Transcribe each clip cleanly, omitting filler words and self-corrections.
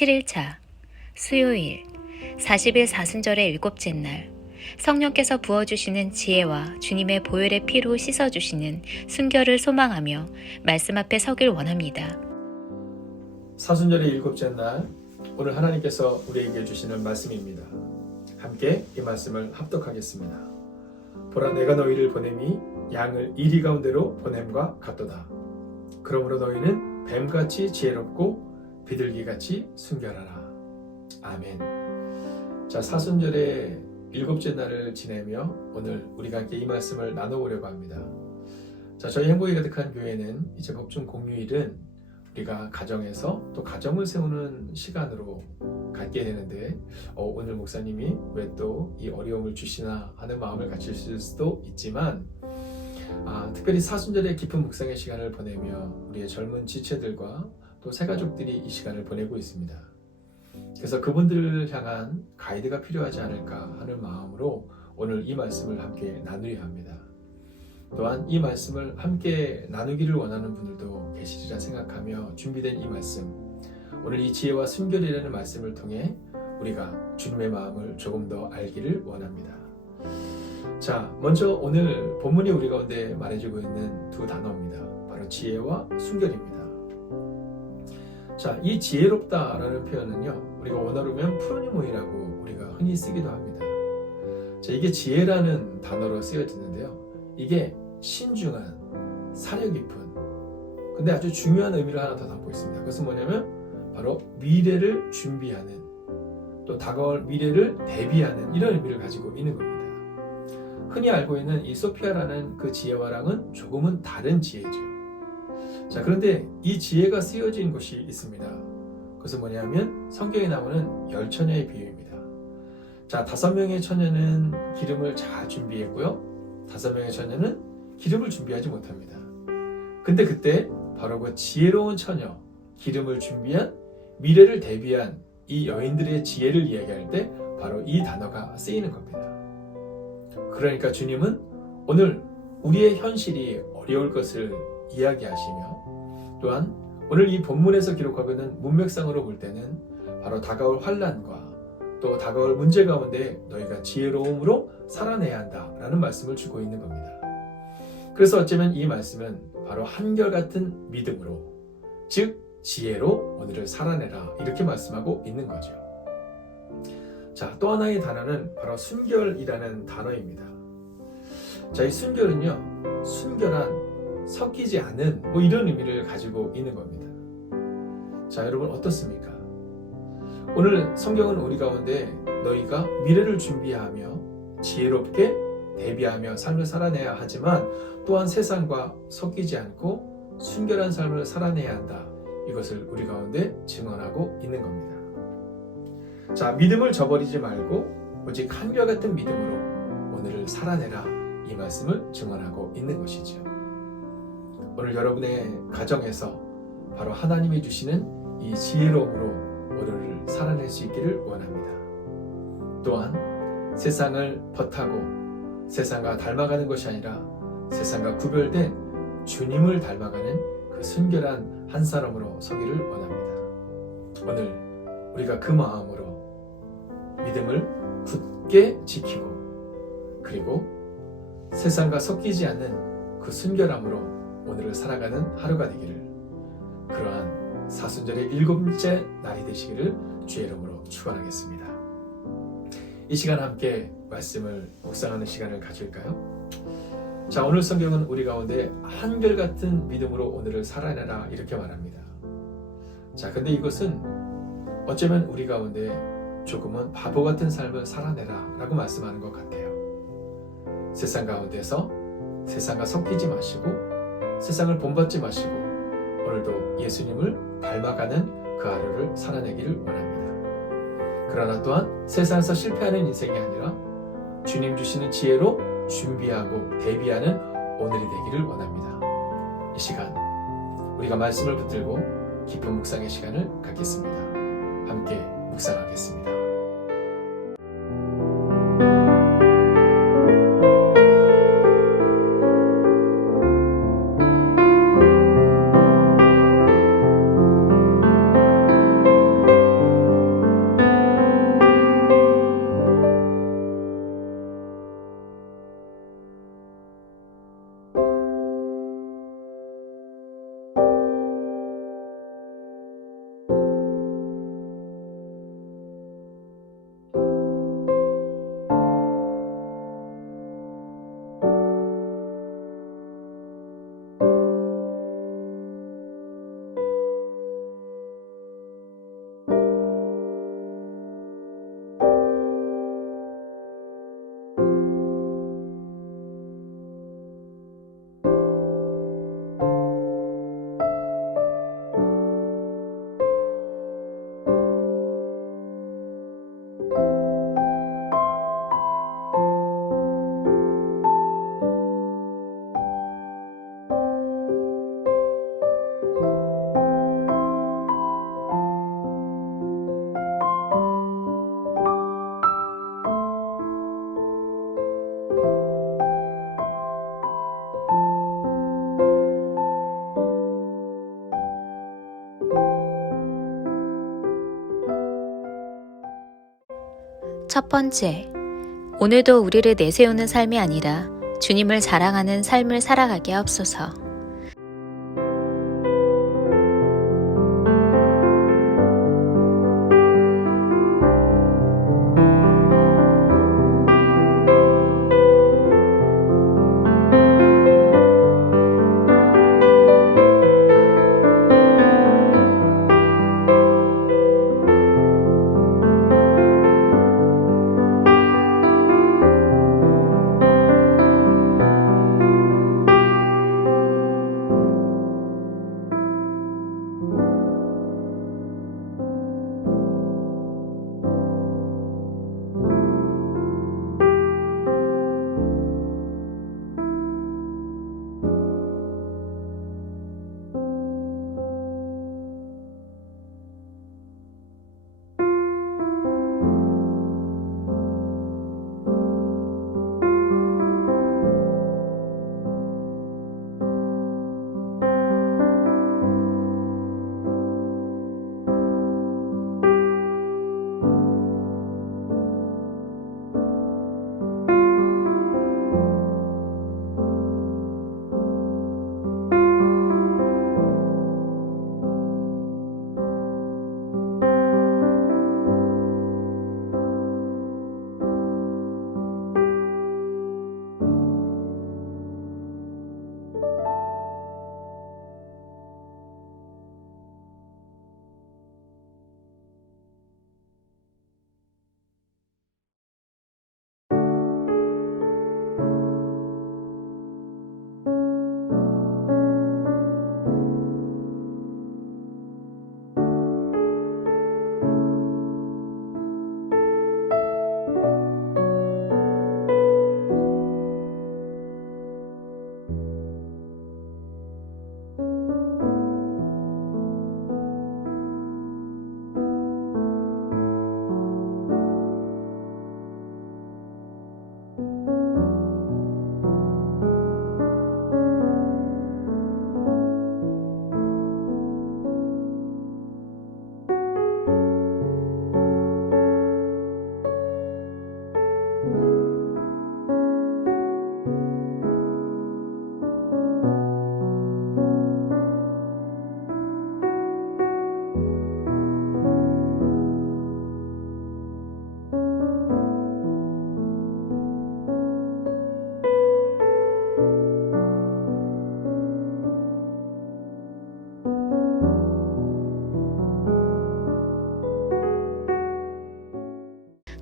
7일차 수요일 40일 사순절의 일곱째 날 성령께서 부어주시는 지혜와 주님의 보혈의 피로 씻어주시는 순결을 소망하며 말씀 앞에 서길 원합니다. 사순절의 일곱째 날, 오늘 하나님께서 우리에게 주시는 말씀입니다. 함께 이 말씀을 합독하겠습니다. 보라, 내가 너희를 보냄이 양을 이리 가운데로 보냄과 같도다. 그러므로 너희는 뱀같이 지혜롭고 비둘기같이 순결하라. 아멘. 자, 사순절의 일곱째 날을 지내며 오늘 우리가 함께 이 말씀을 나눠보려고 합니다. 자, 저희 행복이 가득한 교회는 이제 법중 공휴일은 우리가 가정에서 또 가정을 세우는 시간으로 갖게 되는데 오늘 목사님이 왜 또 이 어려움을 주시나 하는 마음을 가지실 수도 있지만 특별히 사순절의 깊은 묵상의 시간을 보내며 우리의 젊은 지체들과 또 새가족들이 이 시간을 보내고 있습니다. 그래서 그분들을 향한 가이드가 필요하지 않을까 하는 마음으로 오늘 이 말씀을 함께 나누려 합니다. 또한 이 말씀을 함께 나누기를 원하는 분들도 계시리라 생각하며 준비된 이 말씀, 오늘 이 지혜와 순결이라는 말씀을 통해 우리가 주님의 마음을 조금 더 알기를 원합니다. 자, 먼저 오늘 본문이 우리 가운데 말해주고 있는 두 단어입니다. 바로 지혜와 순결입니다. 자, 이 지혜롭다라는 표현은요, 우리가 원어로면 프로니모이라고 우리가 흔히 쓰기도 합니다. 자, 이게 지혜라는 단어로 쓰여지는데요, 이게 신중한, 사려 깊은, 근데 아주 중요한 의미를 하나 더 담고 있습니다. 그것은 뭐냐면 바로 미래를 준비하는, 또 다가올 미래를 대비하는 이런 의미를 가지고 있는 겁니다. 흔히 알고 있는 이 소피아라는 그 지혜와랑은 조금은 다른 지혜죠. 자, 그런데 이 지혜가 쓰여진 곳이 있습니다. 그것은 뭐냐면 성경에 나오는 10처녀의 비유입니다. 자, 5명의 처녀는 기름을 잘 준비했고요, 5명의 처녀는 기름을 준비하지 못합니다. 근데 그때 바로 그 지혜로운 처녀, 기름을 준비한, 미래를 대비한 이 여인들의 지혜를 이야기할 때 바로 이 단어가 쓰이는 겁니다. 그러니까 주님은 오늘 우리의 현실이 어려울 것을 이야기하시며, 또한 오늘 이 본문에서 기록하고 있는 문맥상으로 볼 때는 바로 다가올 환난과 또 다가올 문제 가운데 너희가 지혜로움으로 살아내야 한다라는 말씀을 주고 있는 겁니다. 그래서 어쩌면 이 말씀은 바로 한결같은 믿음으로, 즉 지혜로 오늘을 살아내라, 이렇게 말씀하고 있는 거죠. 자, 또 하나의 단어는 바로 순결이라는 단어입니다. 자, 이 순결은요, 순결한, 섞이지 않은 이런 의미를 가지고 있는 겁니다. 자, 여러분 어떻습니까? 오늘 성경은 우리 가운데 너희가 미래를 준비하며 지혜롭게 대비하며 삶을 살아내야 하지만 또한 세상과 섞이지 않고 순결한 삶을 살아내야 한다, 이것을 우리 가운데 증언하고 있는 겁니다. 자, 믿음을 저버리지 말고 오직 한결같은 믿음으로 오늘을 살아내라, 이 말씀을 증언하고 있는 것이죠. 오늘 여러분의 가정에서 바로 하나님이 주시는 이 지혜로움으로 오늘을 살아낼 수 있기를 원합니다. 또한 세상을 벗하고 세상과 닮아가는 것이 아니라 세상과 구별된 주님을 닮아가는 그 순결한 한 사람으로 서기를 원합니다. 오늘 우리가 그 마음으로 믿음을 굳게 지키고, 그리고 세상과 섞이지 않는 그 순결함으로 오늘을 살아가는 하루가 되기를, 그러한 사순절의 일곱째 날이 되시기를 주의 이름으로 축원하겠습니다. 이 시간 함께 말씀을 묵상하는 시간을 가질까요? 자, 오늘 성경은 우리 가운데 한결같은 믿음으로 오늘을 살아내라, 이렇게 말합니다. 자, 근데 이것은 어쩌면 우리 가운데 조금은 바보 같은 삶을 살아내라 라고 말씀하는 것 같아요. 세상 가운데서 세상과 섞이지 마시고 세상을 본받지 마시고 오늘도 예수님을 닮아가는 그 하루를 살아내기를 원합니다. 그러나 또한 세상에서 실패하는 인생이 아니라 주님 주시는 지혜로 준비하고 대비하는 오늘이 되기를 원합니다. 이 시간 우리가 말씀을 붙들고 깊은 묵상의 시간을 갖겠습니다. 함께 묵상하겠습니다. 첫 번째, 오늘도 우리를 내세우는 삶이 아니라 주님을 자랑하는 삶을 살아가게 하옵소서.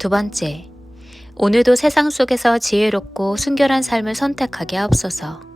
두 번째, 오늘도 세상 속에서 지혜롭고 순결한 삶을 선택하게 하옵소서.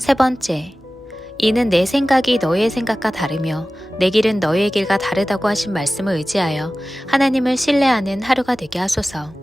세 번째, 이는 내 생각이 너희의 생각과 다르며 내 길은 너희의 길과 다르다고 하신 말씀을 의지하여 하나님을 신뢰하는 하루가 되게 하소서.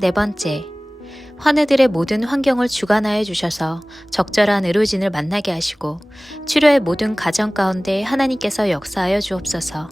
네 번째, 환우들의 모든 환경을 주관하여 주셔서 적절한 의료진을 만나게 하시고 치료의 모든 과정 가운데 하나님께서 역사하여 주옵소서.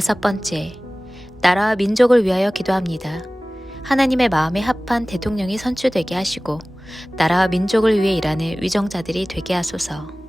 5번째, 나라와 민족을 위하여 기도합니다. 하나님의 마음에 합한 대통령이 선출되게 하시고 나라와 민족을 위해 일하는 위정자들이 되게 하소서.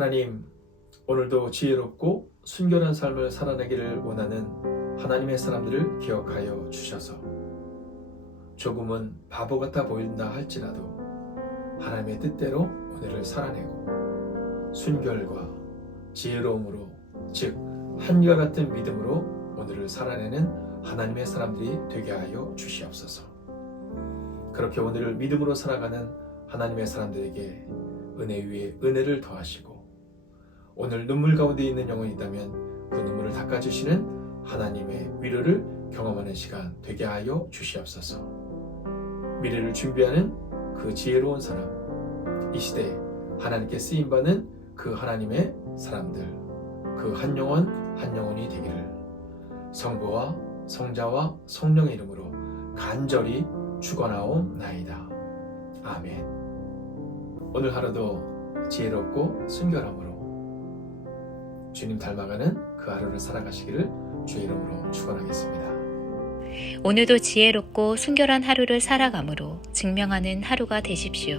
하나님, 오늘도 지혜롭고 순결한 삶을 살아내기를 원하는 하나님의 사람들을 기억하여 주셔서 조금은 바보 같아 보인다 할지라도 하나님의 뜻대로 오늘을 살아내고 순결과 지혜로움으로, 즉 한결같은 믿음으로 오늘을 살아내는 하나님의 사람들이 되게 하여 주시옵소서. 그렇게 오늘을 믿음으로 살아가는 하나님의 사람들에게 은혜 위에 은혜를 더하시고, 오늘 눈물 가운데 있는 영혼이 있다면 그 눈물을 닦아주시는 하나님의 위로를 경험하는 시간 되게 하여 주시옵소서. 미래를 준비하는 그 지혜로운 사람, 이 시대에 하나님께 쓰임받는 그 하나님의 사람들, 그 한 영혼 한 영혼이 되기를 성부와 성자와 성령의 이름으로 간절히 축원하옵나이다. 아멘. 오늘 하루도 지혜롭고 순결함으로 주님 닮아가는 그 하루를 살아가시기를 주의 이름으로 축원하겠습니다. 오늘도 지혜롭고 순결한 하루를 살아감으로 증명하는 하루가 되십시오.